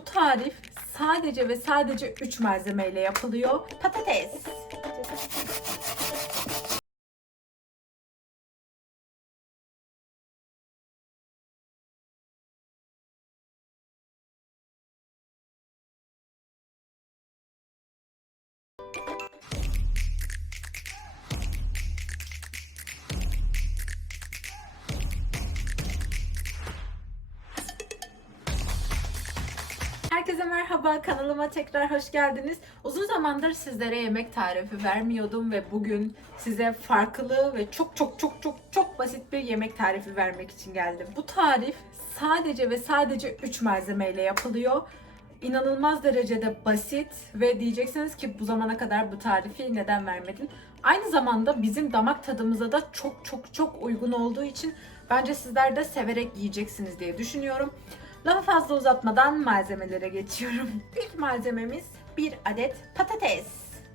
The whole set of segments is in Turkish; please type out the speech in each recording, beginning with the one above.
Bu tarif sadece ve sadece 3 malzemeyle yapılıyor. Patates. Herkese merhaba, kanalıma tekrar hoş geldiniz. Uzun zamandır sizlere yemek tarifi vermiyordum ve bugün size farklı ve çok çok çok çok çok basit bir yemek tarifi vermek için geldim. Bu tarif sadece ve sadece 3 malzemeyle yapılıyor. İnanılmaz derecede basit ve diyeceksiniz ki bu zamana kadar bu tarifi neden vermedin? Aynı zamanda bizim damak tadımıza da çok çok çok uygun olduğu için bence sizler de severek yiyeceksiniz diye düşünüyorum. Lafı fazla uzatmadan malzemelere geçiyorum. İlk malzememiz bir adet patates.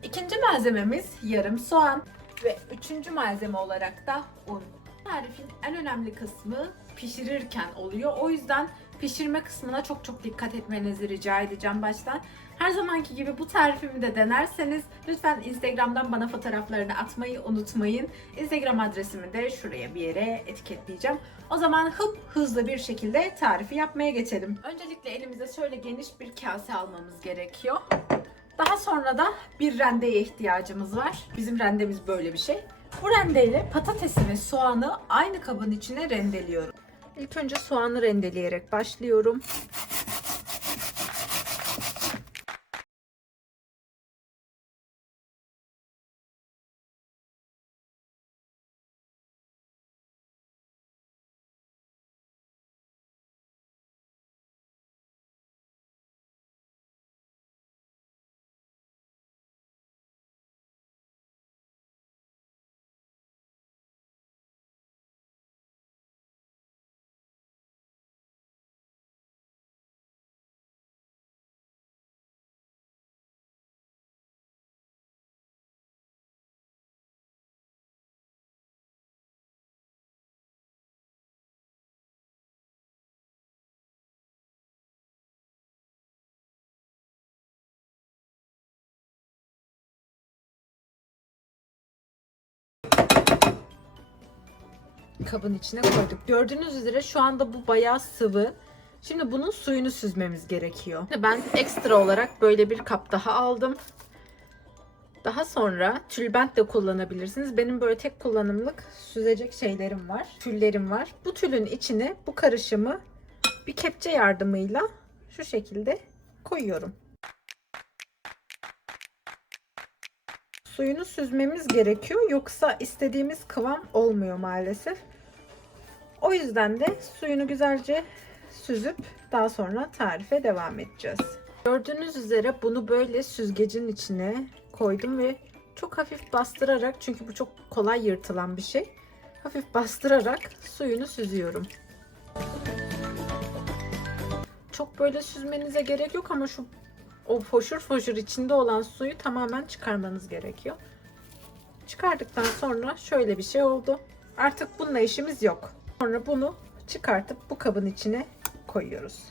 İkinci malzememiz yarım soğan. Ve üçüncü malzeme olarak da un. Tarifin en önemli kısmı pişirirken oluyor. O yüzden pişirme kısmına çok çok dikkat etmenizi rica edeceğim baştan. Her zamanki gibi bu tarifimi de denerseniz lütfen Instagram'dan bana fotoğraflarını atmayı unutmayın. Instagram adresimi de şuraya bir yere etiketleyeceğim. O zaman hıp hızlı bir şekilde tarifi yapmaya geçelim. Öncelikle elimize şöyle geniş bir kase almamız gerekiyor. Daha sonra da bir rendeye ihtiyacımız var. Bizim rendemiz böyle bir şey. Bu rendeyle patatesi ve soğanı aynı kabın içine rendeliyorum. İlk önce soğanı rendeleyerek başlıyorum. Kabın içine koyduk. Gördüğünüz üzere şu anda bu bayağı sıvı. Şimdi bunun suyunu süzmemiz gerekiyor. Ben ekstra olarak böyle bir kap daha aldım. Daha sonra tülbent de kullanabilirsiniz. Benim böyle tek kullanımlık süzecek şeylerim var. Tüllerim var. Bu tülün içine bu karışımı bir kepçe yardımıyla şu şekilde koyuyorum. Suyunu süzmemiz gerekiyor. Yoksa istediğimiz kıvam olmuyor maalesef. O yüzden de suyunu güzelce süzüp daha sonra tarife devam edeceğiz. Gördüğünüz üzere bunu böyle süzgecin içine koydum ve çok hafif bastırarak çünkü bu çok kolay yırtılan bir şey. Hafif bastırarak suyunu süzüyorum. Çok böyle süzmenize gerek yok ama şu o foşur foşur içinde olan suyu tamamen çıkarmanız gerekiyor. Çıkardıktan sonra şöyle bir şey oldu. Artık bununla işimiz yok. Sonra bunu çıkartıp bu kabın içine koyuyoruz.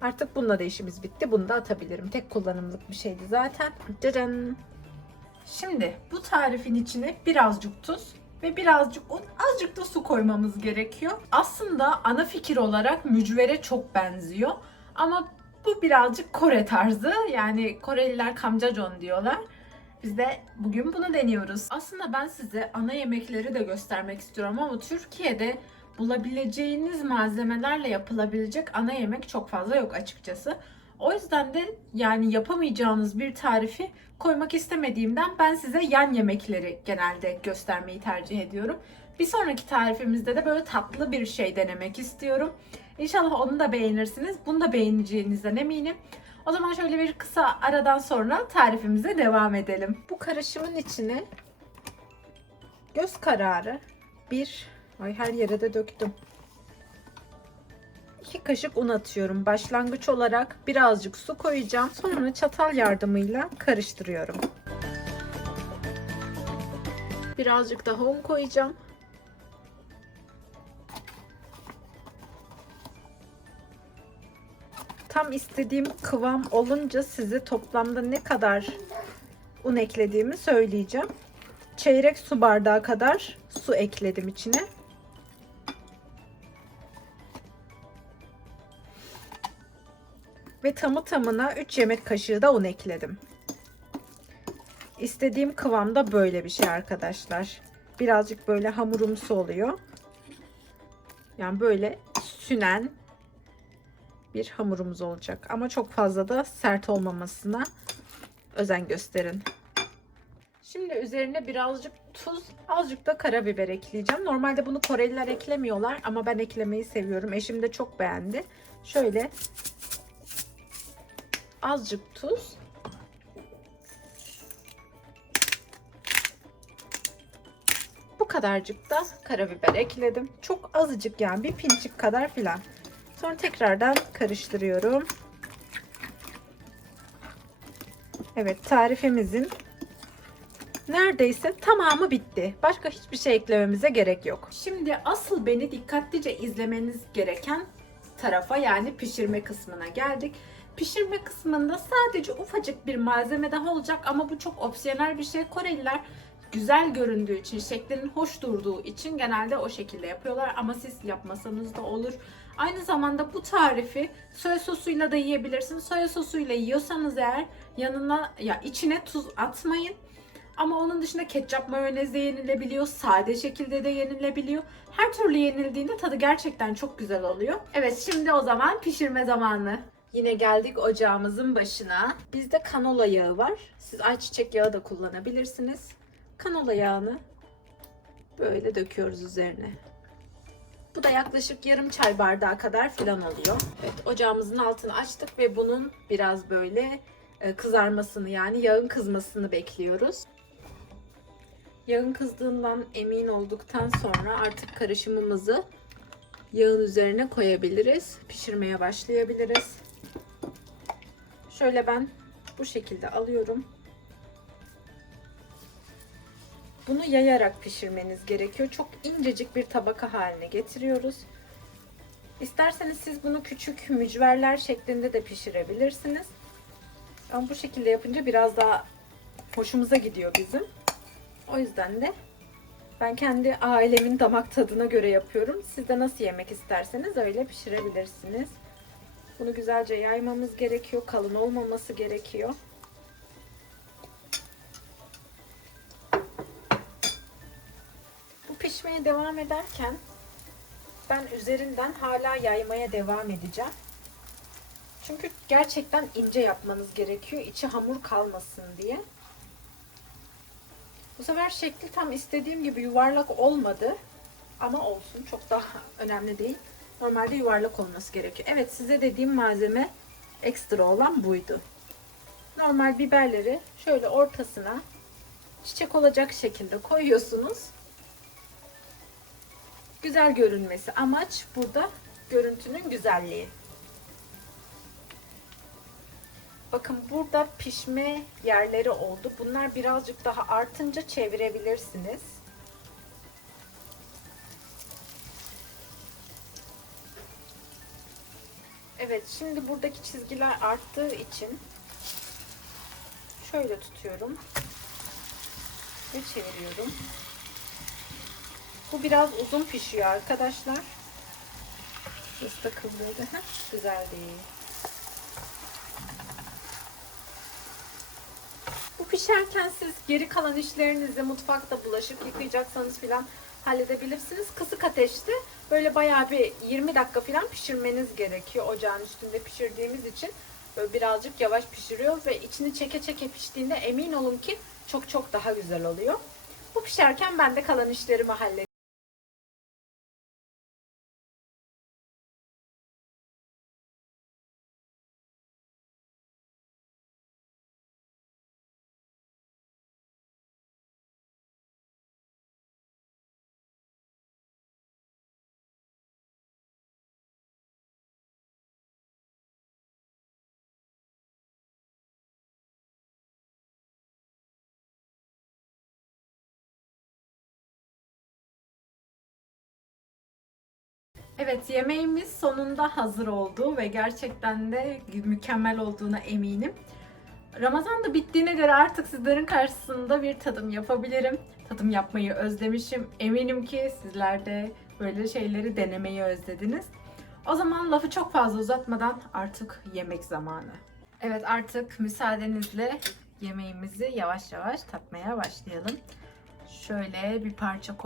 Artık bununla da işimiz bitti. Bunu da atabilirim. Tek kullanımlık bir şeydi zaten. Cacan. Şimdi bu tarifin içine birazcık tuz ve birazcık un, azıcık da su koymamız gerekiyor. Aslında ana fikir olarak mücvere çok benziyor. Ama bu birazcık Kore tarzı. Yani Koreliler kamjajon diyorlar. Biz de bugün bunu deniyoruz. Aslında ben size ana yemekleri de göstermek istiyorum ama Türkiye'de bulabileceğiniz malzemelerle yapılabilecek ana yemek çok fazla yok açıkçası. O yüzden de yani yapamayacağınız bir tarifi koymak istemediğimden ben size yan yemekleri genelde göstermeyi tercih ediyorum. Bir sonraki tarifimizde de böyle tatlı bir şey denemek istiyorum. İnşallah onu da beğenirsiniz. Bunu da beğeneceğinizden eminim. O zaman şöyle bir kısa aradan sonra tarifimize devam edelim. Bu karışımın içine göz kararı bir ay her yere de döktüm. 2 kaşık un atıyorum. Başlangıç olarak birazcık su koyacağım. Sonra çatal yardımıyla karıştırıyorum. Birazcık daha un koyacağım. Tam istediğim kıvam olunca size toplamda ne kadar un eklediğimi söyleyeceğim. Çeyrek su bardağı kadar su ekledim içine. Ve tamı tamına 3 yemek kaşığı da un ekledim. İstediğim kıvamda böyle bir şey arkadaşlar. Birazcık böyle hamurumsu oluyor. Yani böyle sünen bir hamurumuz olacak. Ama çok fazla da sert olmamasına özen gösterin. Şimdi üzerine birazcık tuz, azıcık da karabiber ekleyeceğim. Normalde bunu Koreliler eklemiyorlar ama ben eklemeyi seviyorum. Eşim de çok beğendi. Şöyle azıcık tuz. Bu kadarcık da karabiber ekledim. Çok azıcık yani bir pinçik kadar filan. Sonra tekrardan karıştırıyorum. Evet tarifimizin neredeyse tamamı bitti. Başka hiçbir şey eklememize gerek yok. Şimdi asıl beni dikkatlice izlemeniz gereken tarafa yani pişirme kısmına geldik. Pişirme kısmında sadece ufacık bir malzeme daha olacak ama bu çok opsiyonel bir şey. Koreliler güzel göründüğü için, şeklinin hoş durduğu için genelde o şekilde yapıyorlar ama siz yapmasanız da olur. Aynı zamanda bu tarifi soya sosuyla da yiyebilirsiniz. Soya sosuyla yiyorsanız eğer yanına ya içine tuz atmayın. Ama onun dışında ketçap mayonezle yenilebiliyor. Sade şekilde de yenilebiliyor. Her türlü yenildiğinde tadı gerçekten çok güzel oluyor. Evet şimdi o zaman pişirme zamanı. Yine geldik ocağımızın başına. Bizde kanola yağı var. Siz ayçiçek yağı da kullanabilirsiniz. Kanola yağını böyle döküyoruz üzerine. Bu da yaklaşık yarım çay bardağı kadar filan oluyor. Evet ocağımızın altını açtık ve bunun biraz böyle e, kızarmasını yani yağın kızmasını bekliyoruz. Yağın kızdığından emin olduktan sonra artık karışımımızı yağın üzerine koyabiliriz. Pişirmeye başlayabiliriz. Şöyle ben bu şekilde alıyorum. Bunu yayarak pişirmeniz gerekiyor. Çok incecik bir tabaka haline getiriyoruz. İsterseniz siz bunu küçük mücverler şeklinde de pişirebilirsiniz. Ama bu şekilde yapınca biraz daha hoşumuza gidiyor bizim. O yüzden de ben kendi ailemin damak tadına göre yapıyorum. Siz de nasıl yemek isterseniz öyle pişirebilirsiniz. Bunu güzelce yaymamız gerekiyor. Kalın olmaması gerekiyor. Pişmeye devam ederken ben üzerinden hala yaymaya devam edeceğim. Çünkü gerçekten ince yapmanız gerekiyor. İçi hamur kalmasın diye. Bu sefer şekli tam istediğim gibi yuvarlak olmadı. Ama olsun. Çok daha önemli değil. Normalde yuvarlak olması gerekiyor. Evet size dediğim malzeme ekstra olan buydu. Normal biberleri şöyle ortasına çiçek olacak şekilde koyuyorsunuz. Güzel görünmesi amaç burada görüntünün güzelliği. Bakın burada pişme yerleri oldu. Bunlar birazcık daha artınca çevirebilirsiniz. Evet şimdi buradaki çizgiler arttığı için şöyle tutuyorum ve çeviriyorum. Bu biraz uzun pişiyor arkadaşlar. Nasıl takılıyordu? Güzel değil. Bu pişerken siz geri kalan işlerinizi mutfakta bulaşık yıkayacaksanız filan halledebilirsiniz. Kısık ateşte böyle bayağı bir 20 dakika filan pişirmeniz gerekiyor. Ocağın üstünde pişirdiğimiz için böyle birazcık yavaş pişiriyor ve içini çeke çeke piştiğinde emin olun ki çok çok daha güzel oluyor. Bu pişerken ben de kalan işlerimi hallediyorum. Evet yemeğimiz sonunda hazır oldu ve gerçekten de mükemmel olduğuna eminim. Ramazan da bittiğine göre artık sizlerin karşısında bir tadım yapabilirim. Tadım yapmayı özlemişim. Eminim ki sizler de böyle şeyleri denemeyi özlediniz. O zaman lafı çok fazla uzatmadan artık yemek zamanı. Evet artık müsaadenizle yemeğimizi yavaş yavaş tatmaya başlayalım. Şöyle bir parça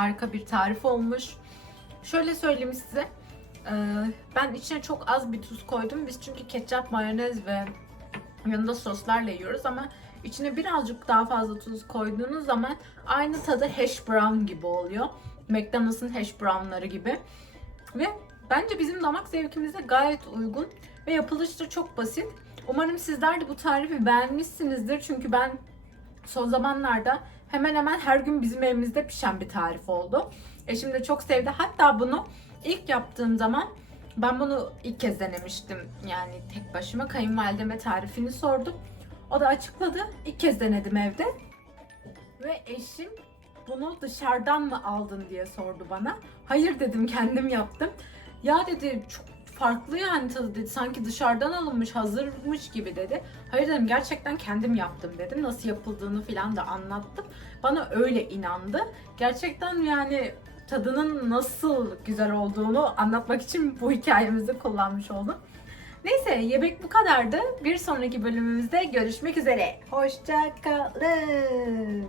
harika bir tarif olmuş. Şöyle söyleyeyim size. Ee, Ben içine çok az bir tuz koydum. Biz çünkü ketçap, mayonez ve yanında soslarla yiyoruz ama içine birazcık daha fazla tuz koyduğunuz zaman aynı tadı hash brown gibi oluyor. McDonald's'ın hash brownları gibi. Ve bence bizim damak zevkimize gayet uygun ve yapılışı da çok basit. Umarım sizler de bu tarifi beğenmişsinizdir. Çünkü ben son zamanlarda hemen hemen her gün bizim evimizde pişen bir tarif oldu. Eşim de çok sevdi. Hatta bunu ilk yaptığım zaman ben bunu ilk kez denemiştim. Yani tek başıma kayınvalideme tarifini sordum. O da açıkladı. İlk kez denedim evde. Ve eşim bunu dışarıdan mı aldın diye sordu bana. Hayır dedim kendim yaptım. Ya dedi çok farklı yani tadı dedi. Sanki dışarıdan alınmış hazırmış gibi dedi. Hayır dedim gerçekten kendim yaptım dedim. Nasıl yapıldığını falan da anlattım. Bana öyle inandı. Gerçekten yani tadının nasıl güzel olduğunu anlatmak için bu hikayemizi kullanmış oldum. Neyse yemek bu kadardı. Bir sonraki bölümümüzde görüşmek üzere. Hoşça kalın.